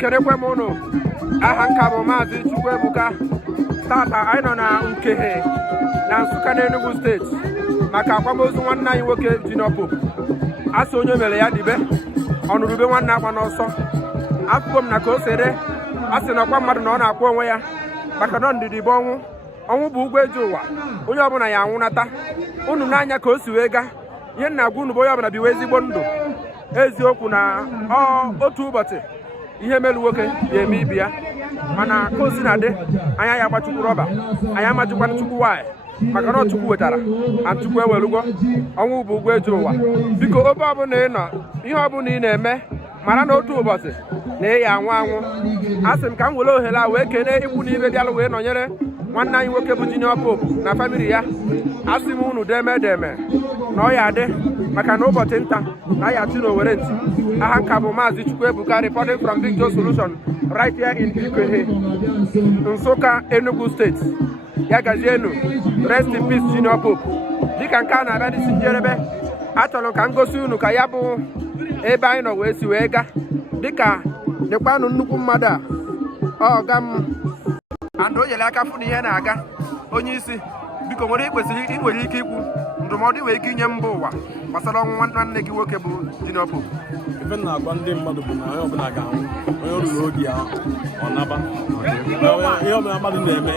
Kenekwe mono aha nka bụ Maazị Chukwuebuka. Tata anyị nọ na Okey na Nsụka na Enugu steeti maka akwamozu nwanne anyị nwoke Junior Pope. Asị onye mere ya dibe ọnụrụbe nwanne akwa n'ọsọ. Afụgo m na ka o sere asị na ọkwa mmadụ na ọ na-akwụ onwe ya maka na ndidi bụ ọnwụ bụ ụgwọ eji ụwa onye ọbụla ya anwụnata. Unu n'anya ka o si wee gaa ihe nna agwa unu bụ onye ọbụla biwe ezigbo ndụ eziokwu na otu ụbọchị ihe melu nwoke ga-eme ibi ya mana ka o si na dị anya ya gbachukwu rọba anyị amajikwana chukwu nwaanyị maka na Chukwu wetara na Chukwu ewerugo ọnwụ bụ ụgwọ eji ụwa. Biko obe ọbụla ị nọ ihe ọbụla ị na-eme mara na otu ụbọchị na ị ya anwụ asị m ka m were ohere a wee kene ikwu na ibe bịalụ wee nọnyere nwanne anyị nwoke bụ Junior Pope na famili ya. Asị m unu deme na ọ ya adị maka na ụbọchị nta na ya tụ n'Owere ntị. Aha nka bụ Maazị Chukwuebuka reporting from Big Joe Solution right here in Okey, Nsụka, Enugu State. Ya gazienu, rest in peace Junior Pope. Dịka nke a na-abịa n'isi njedebe achọrọ ka m gosi unu ka ya bụ ebe anyị nọ wee si wee gaa dịka dịkwanụ nnukwu mmadụ a ọga m andụ o nyere aka fụ na ihe na-aga. Onye isi biko nwere ike ikwu ndụmọdụ nwere ike inye mba ụwa gbasara ọnwụ nwanne gị nwoke bụ Junior Pope. Ife na-agwa ndị mmadụ bụ na onye ọbụla ga-anwụ onye oruru oge ya ọ naba ihe ọbụla mmadụ na-eme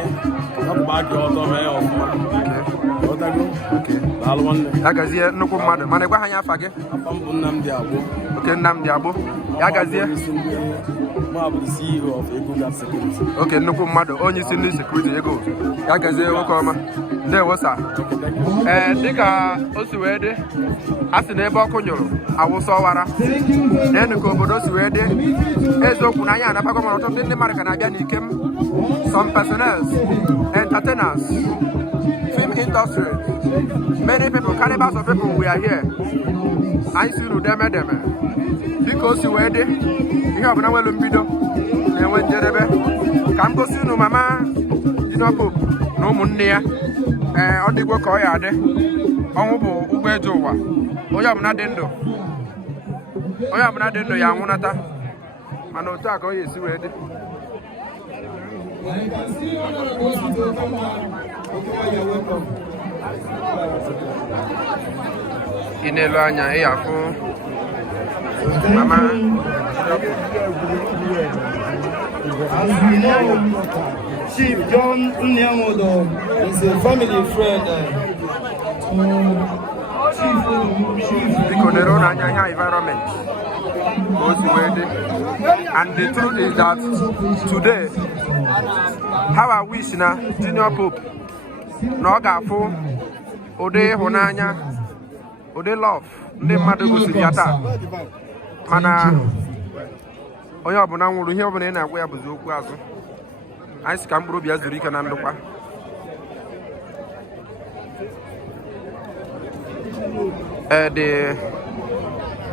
hapụba gị ọzọ mee ya ọfụma. Daalụ nwanne. Ya gazie nnukwu mmadụ mana gwa ha anya afa gị. Afa m bụ Nnamdi Agbo. Okey, Nnamdi Agbo. Ya gazie. Okey, nnukwu mmadụ onye isi ndị sekuriti ego. Ya gazie nwoke ọma. Ndewo sa. Dịka o si wee dị a sị na ebe ọkụ nyụrụ awụsa ọwara n'enu ka obodo si wee dị eziokwu na anyị anabago mana ọtụtụ ndị mmadụ ka na-abịa n'ikem. Some personnel, entertainers, film industry, many people, cannibals of people, we are here. Anyị si unu deme dịka o si wee dị ihe ọbụla nwere mbido na-enwe njedebe. Ka m gosi unu mama Junior Pope na ụmụnne ya. Ọ dịgwo ka ọ ya adị ọnwụ bụ ụgwọ eji ụwa onye ọbụla dị ndụ ya anwụnata mana otu a ka ọ ya esi wee dị. Ị na-elu anya ị afụ mama Chief John Nwodo is a family friend. Biko nero na anya ihe environment o si wee dị. And the truth is that today how I wish na Junior Pope na ọ ga-afụ ụdị ịhụnanya ụdị love ndị mmadụ gosiri ya taa mana onye ọbụla nwụrụ ihe ọbụla ị na-agwa ya bụzi okwu azụ. Anyị si ka mkpụrụ obi ya zuru ike na ndokwa.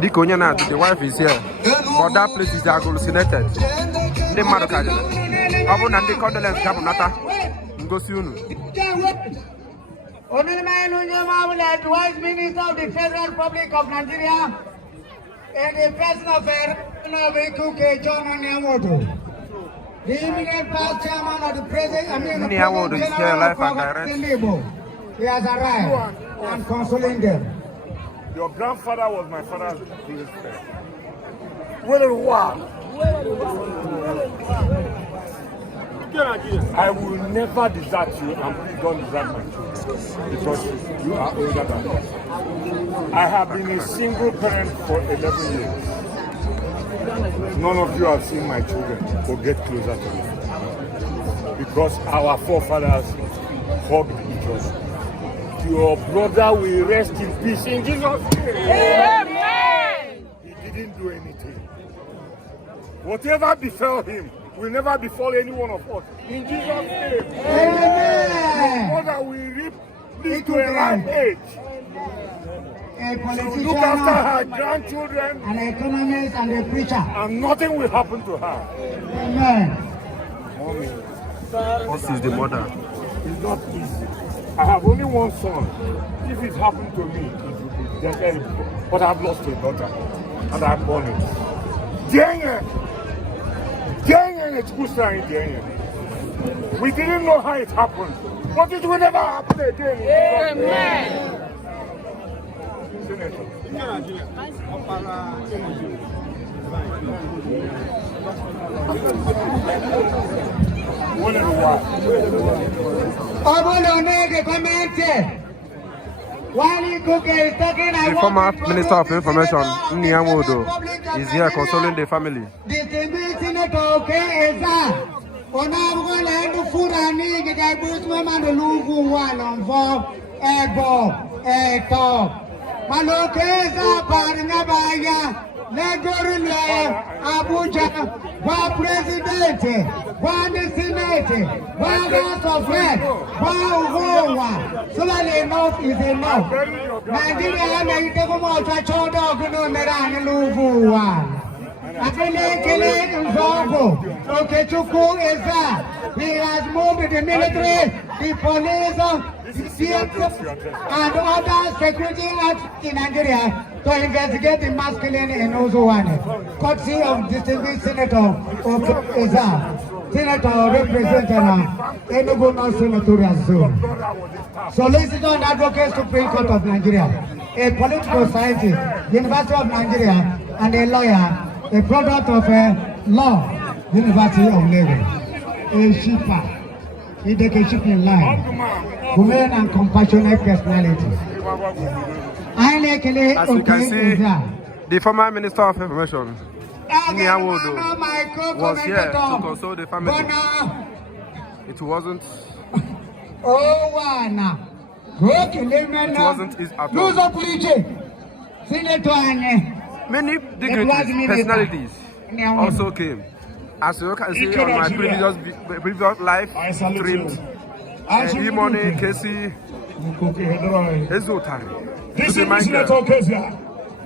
Dịka onye na-atụ the wife is here but that place is hallucinated. Ndị mmadụ karịrị ọ bụrụ na ndị condolence ga-abụnata ngosi unu. The Vice Minister of the Federal Republic of Nigeria and the President of Okey, John Nwodo. The immediate past chairman of the President, Nwodo is here live and direct. He has arrived and consoling them. Your grandfather was my father's biggest friend. I will never desert you and please don't desert my children because you are older than us. I have been a single parent for 11 years. None of you have seen my children or get closer to me because our forefathers hugged each other. Your brother will rest in peace in Jesus' name. Amen. He didn't do anything. Whatever befell him will never befall any one of us. In Jesus' name. Amen. Your brother will reap into a rampage. A politician, she will look after her grandchildren, an economist and a preacher. And nothing will happen to her. Amen. What is the mother? It's not easy. I have only one son. If it happened to me, it would be terrible. But I've lost a daughter, and I'm born it. JNR, We didn't know how it happened, but it will never happen again. Amen. The former Minister of Information, Nwodo, is here consoling the family. Distinguished Senator Okey, Ezia. Abuja, one president, one senate, one house of rep, one. So that enough is enough. Nigeria may take more to Chodo, he has moved the military, the police, and other security acts in Nigeria to investigate the mass killing in Ozowane. Courtesy of distinguished Senator Ezia, Senator representing Enugu North Senatorial Zone. Solicitor and Advocate Supreme Court of Nigeria, a political scientist, University of Nigeria, and a lawyer, a product of law, University of Lagos. A shipper, he take a shipping line, humane and compassionate personality. As you can see, the former Minister of Information, Nwodo, was here to console the family. It wasn't easy at all. Many dignitaries, personalities also came. As you can see on my previous live streams, Imoni, Casey, Ezia,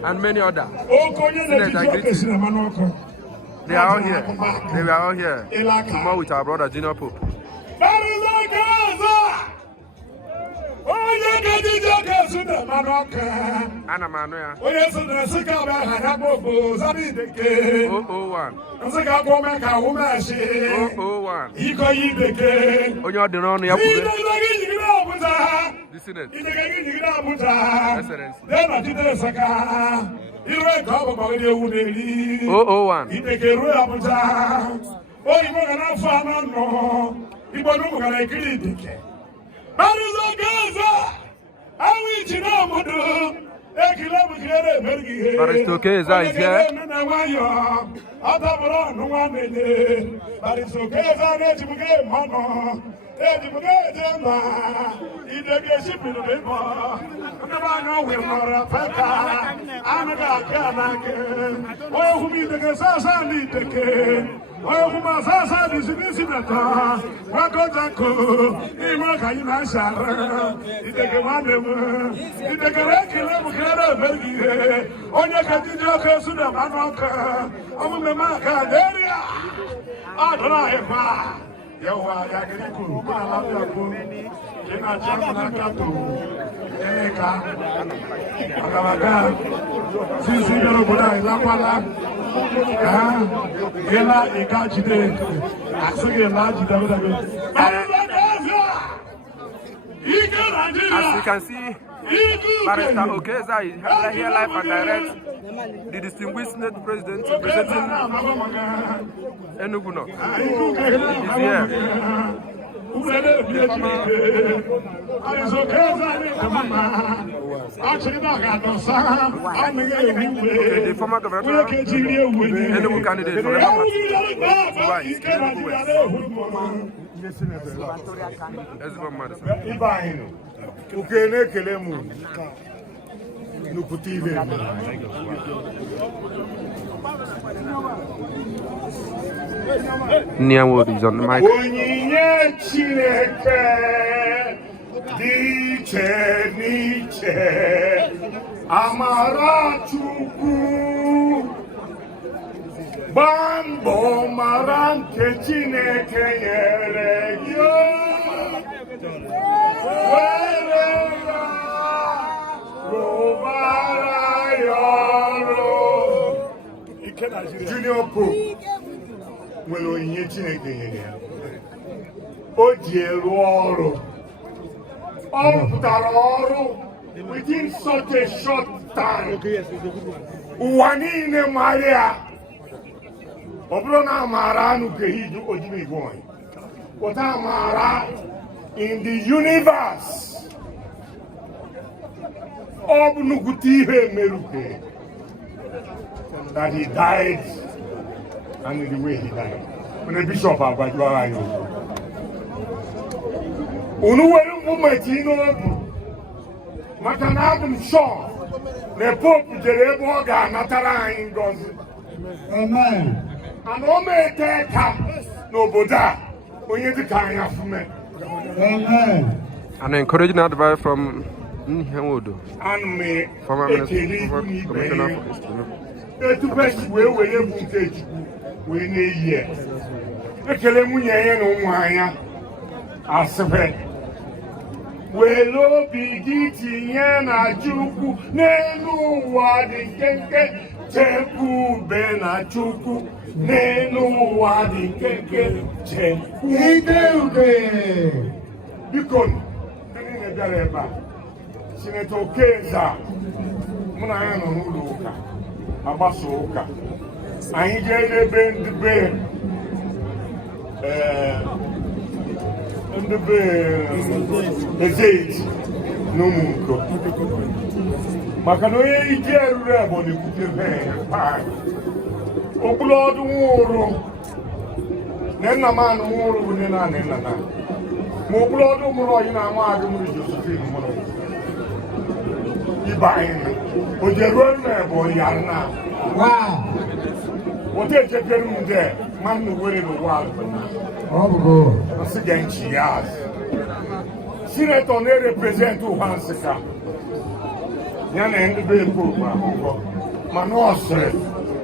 and many others. They are all here. They were all here tomorrow with our brother Junior Pope. Anam River. 001. Okey, Ezia is here. As you can see, Barrister Okey is here live and direct. The distinguished Senate President representing Enugu North is here. Okay, the former governor, Enugu candidate for Nwodo is on the mic. Bambo maranke Chineke nyere yo. Junior Pope, nwere onyinye Chineke nyere ya. O ji elu ọrụ. Ọ rụpụtara ọrụ within such a short time. Ụwa niile mara ya. Ọ bụrụ na amara anụ ka iji ojiri igwe onye. But amara in the universe. Ọ bụ nnukwu ihe meruke. That he died and in the way he died. When the bishop agbajuara anyị okwu. Unu were movement n'obu. Maka na abụ m sure na Pope jere ebe ọ ga-anatara anyị ngọzi. Amen. And o mee ka n'obodo a onye dịka anyị afụme. Amen. An encouraging advice from Nwodo, former Commissioner for History. Etupesi wee were bụ nke Chukwu wee na-eyi ya. Ekele nwunye ya na ụmụ anya asịbe. Were obi gị tinye na Chukwu n'elu ụwa dị nkenke. Chekwube na Chukwu n'elu ụwa dị nkenke. Chekwube. Biko, ndị na-ebịara ebe a. Senator Okey mụ na ya nọ n'ụlọ ụka agbasa ụka anyị jee n'ebe ndị be Ezia n'Umunko maka na onye ije eruru ebo na-ekwute okpuru ọdụ nwụrụ na nna m anụ nwụrụ bụ nne na nna na ma okpuru ọdụ mụrụ ọyị na nwa adị mụrụ Josephine mụrụ Wow. What did you tell me there? Man, the way in the world. Oh, that's against years. Senator, they represent 200. Yana and the bill, Manosre,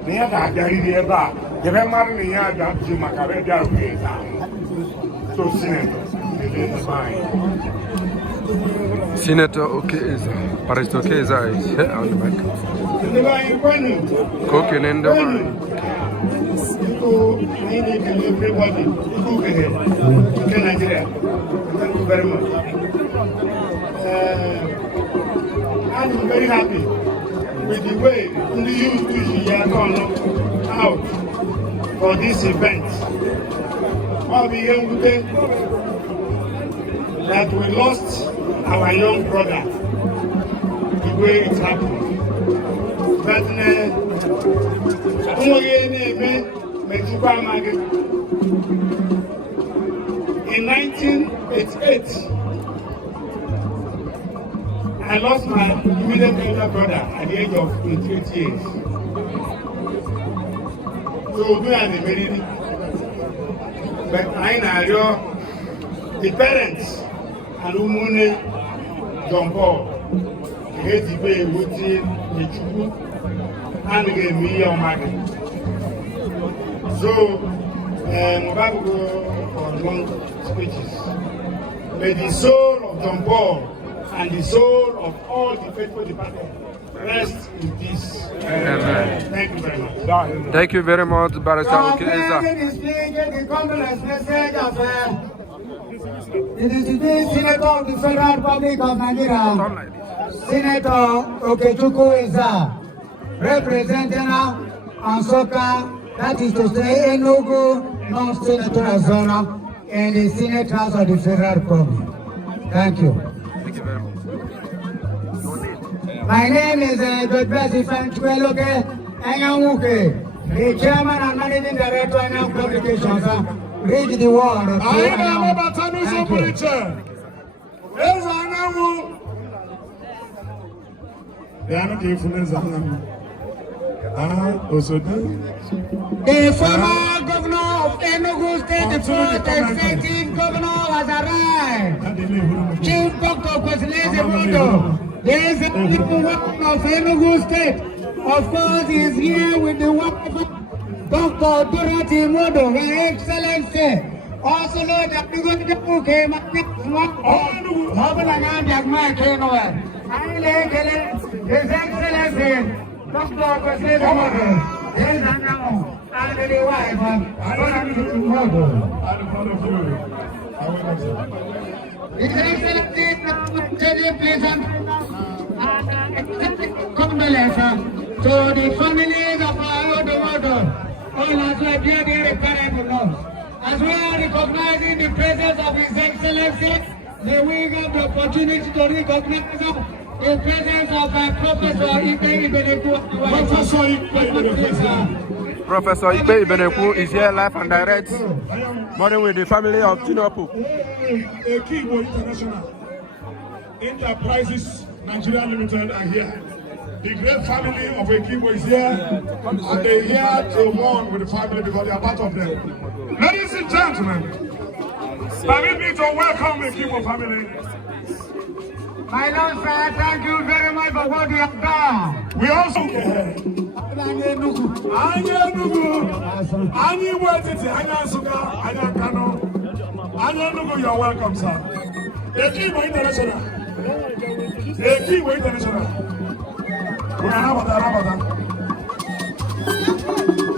the other Gary Eba, the Remarni Yaga, Jim Macarena, so Senator, it is fine. Senator Okey, Pastor Okey is here on the mic. Cooking in the morning. Everybody, Nigeria. Thank you very much. I'm very happy with the way the youth are gone out for this event. I'll be young today that we lost our young brother the way it happened. But in 1988, I lost my immediate elder brother at the age of 28 years. So we are the married. But I know the parents and Umune John Paul, the head of the Chukwu, and the Mia Maggie. So, Mubarak go for long speeches. May the soul of John Paul and the soul of all the faithful departed rest in peace. Amen. Thank you very much. Thank you very much, Barrister Okey. The condolence message of the distinguished Senator of the Federal Republic of Nigeria, Senator Okey, representing Ansoka, that is to say Enugu non-senatorial zone and the Senate House of the Federal Republic. Thank you. Thank you very much. My name is Okey, the Chairman and Managing Director of Anam Publications. Read the word. The former governor of Enugu State, the fourth executive governor, has arrived. Chief Dr. Okwesilieze Nwodo, the executive one of Enugu State, of course, is here with the wonderful Dr. Nwodo, Her Excellency. Also, Lord, that you go to the book, His Excellency, Dr. Okwesilieze Nwodo. There's Anam and the wife of Nwodo. His Excellency, pleasant condolences to the families of our Nwodo, all as well dear parents in laws. As we are recognizing the presence of His Excellency, may we have the opportunity to recognize the presence of Professor Professor Okey Ibeneku is here live and direct, mourning with the family of Tinopu. Okey International Enterprises Nigeria Limited are here. The great family of Okey is here, and they're here to mourn with the family because they are part of them. Ladies and gentlemen, permit me to welcome the Okey family. My Lord, sir, thank you very much for what you have done. We also you're welcome, sir. Okey International. Okey International.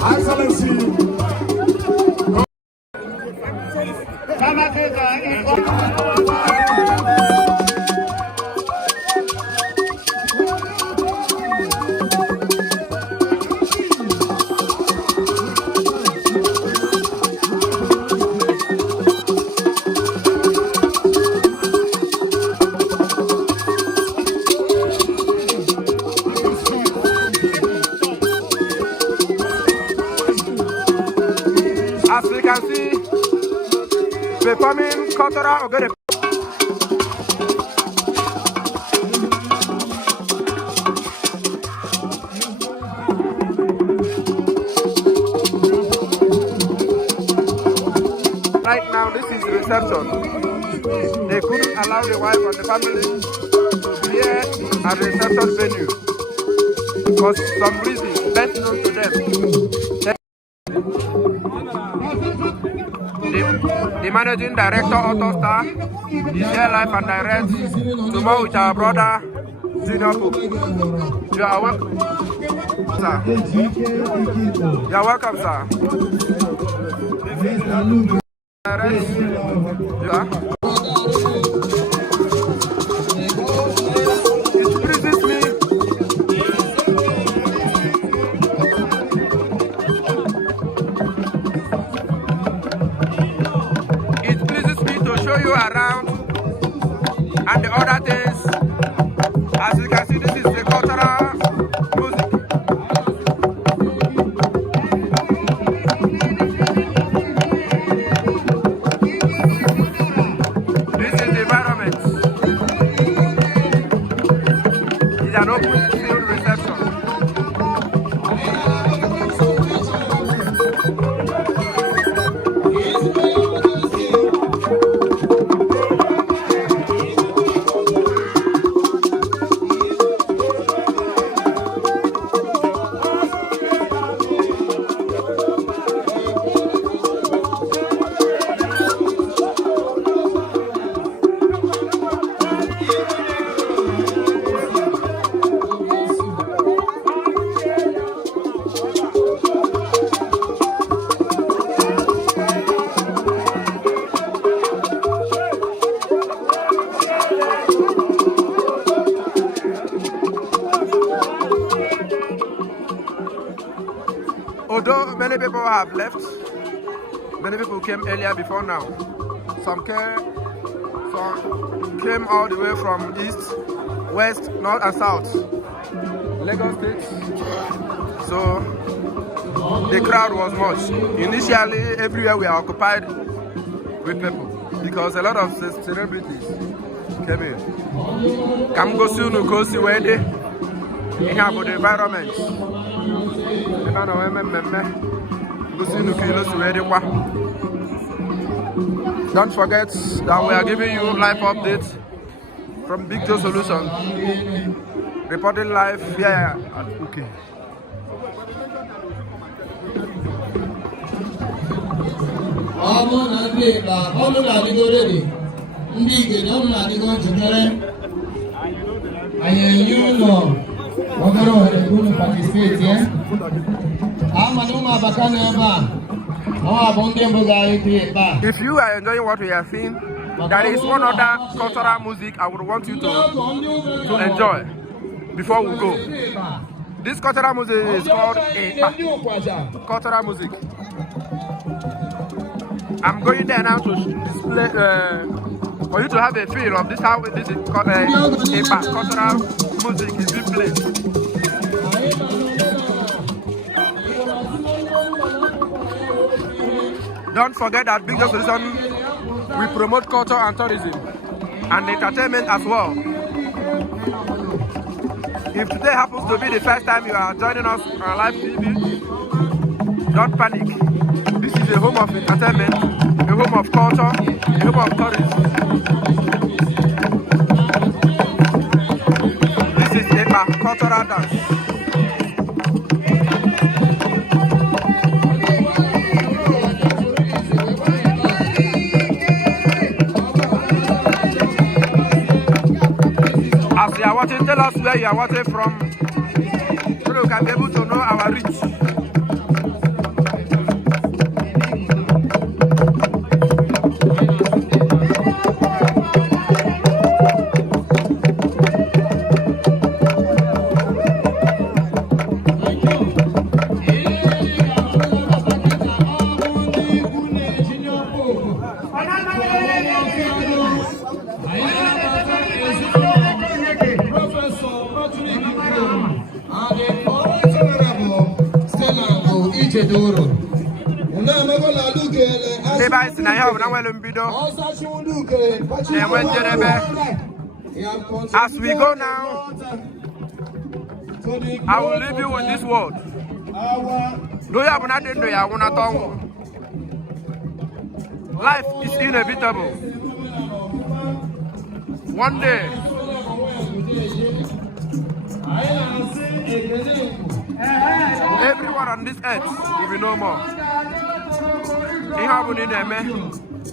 Excellency. As we can see, performing cultural Okey. Right now, this is the reception. They couldn't allow the wife and the family to be here at the reception venue for some reason best known to them. The managing director Auto Star is here live and direct to more with our brother Tinopu. You are welcome, sir. You are welcome, sir. It pleases me. Show you around and the other things. As you can see, this is the cultural music. This is the environment. It's an open field reception. Although many people have left, many people came earlier before now. Some came all the way from east, west, north and south, Lagos State. So the crowd was much. Initially, everywhere we are occupied with people because a lot of celebrities came in. Come go soon, go see where they have the environment. Don't forget that we are giving you live updates from Big Joe Solution, reporting live here at Okey. Participate, yeah? If you are enjoying what we are seeing, there is one other cultural music I would want you to enjoy before we go. This cultural music is called cultural music. I'm going there now to display for you to have a feel of this how this is cultural music is being played. Don't forget that Big Joe Solution, we promote culture and tourism and entertainment as well. If today happens to be the first time you are joining us on live TV, don't panic. This is a home of entertainment, a home of culture, a home of tourism. This is a cultural dance. As you are watching, tell us where you are watching from so we can be able to know our reach. As we go now, I will leave you with this word. Life is inevitable. One day, everyone on this earth will be no more.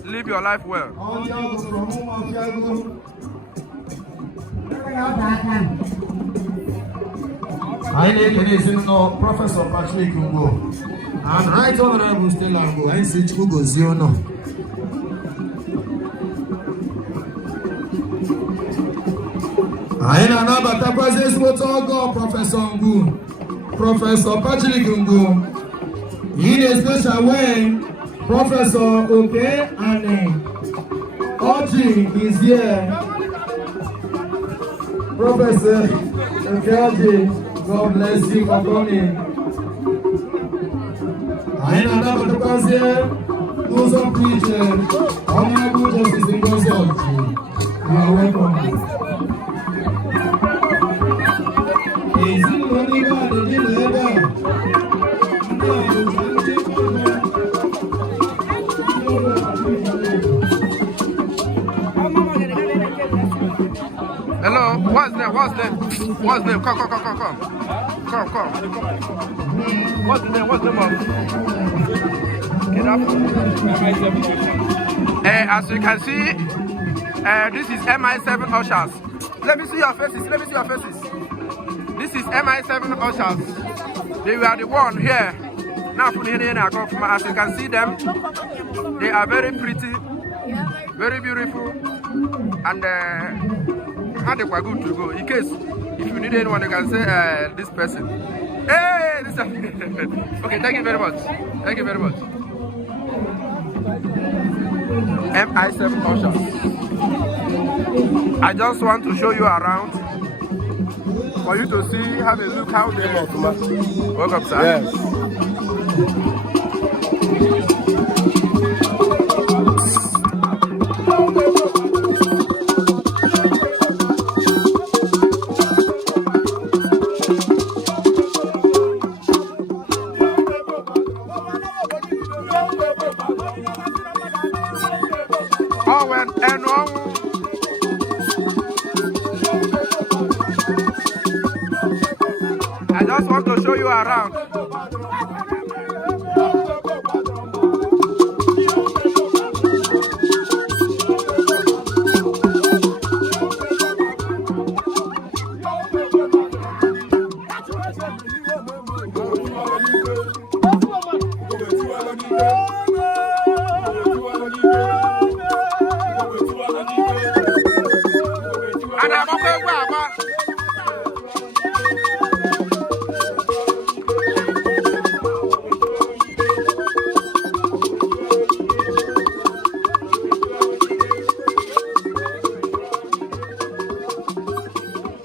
Live your life well. I need Professor Patrick Ngo and Right Honorable Stella Ngo. I see Chugo Ziono. I know about the president Professor Ngo, Professor Patrick Ngo. In a special way, Professor Okey and Okey is here. Professor Okey, God bless you for coming. I know about the president, who's a preacher, Honorable Justice in Consult. You are welcome. Is it only God that did Hello, what's name? Come. What's the name of? Get up. As you can see, this is MI7 ushers. Let me see your faces. This is MI7 ushers. They were the one here. Now, as you can see them, they are very pretty, very beautiful, and they were good to go. In case if you need anyone, you can say this person. Hey, this. Okay, thank you very much. MI7 ushers. I just want to show you around for you to see, have a look how they look. Welcome, sir. Yes. I just want to show you around.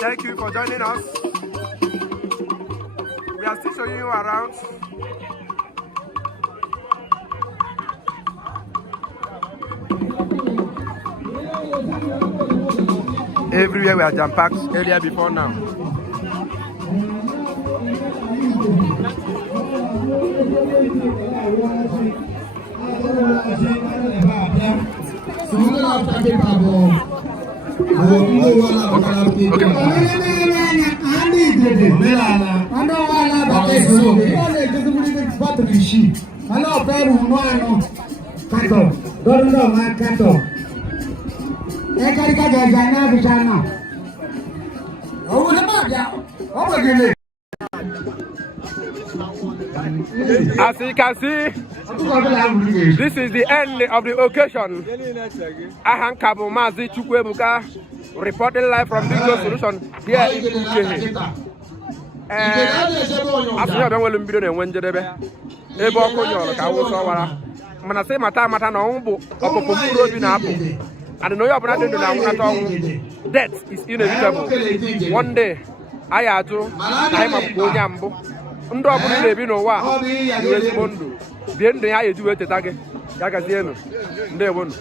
Thank you for joining us. We are still showing you around. Everywhere we are jam-packed earlier before now. As you can see, this is the end of the occasion. Ahankabo Mazi Chukwebuka reporting live from Big Joe Solution here in Okey. As you don't want to be doing when you're there, Ebo Konyo, Kawara, Manase Mata no Umbu, Opopuro Binapo. And no, you're not doing that. Death is inevitable. One day, I had to, I'm a Bonyambo. Ndo abụrụ bi n'ụwa iwe ezigbo ndụ bie ndụ ya eji wee teta gị ya gazienụ ndewonu.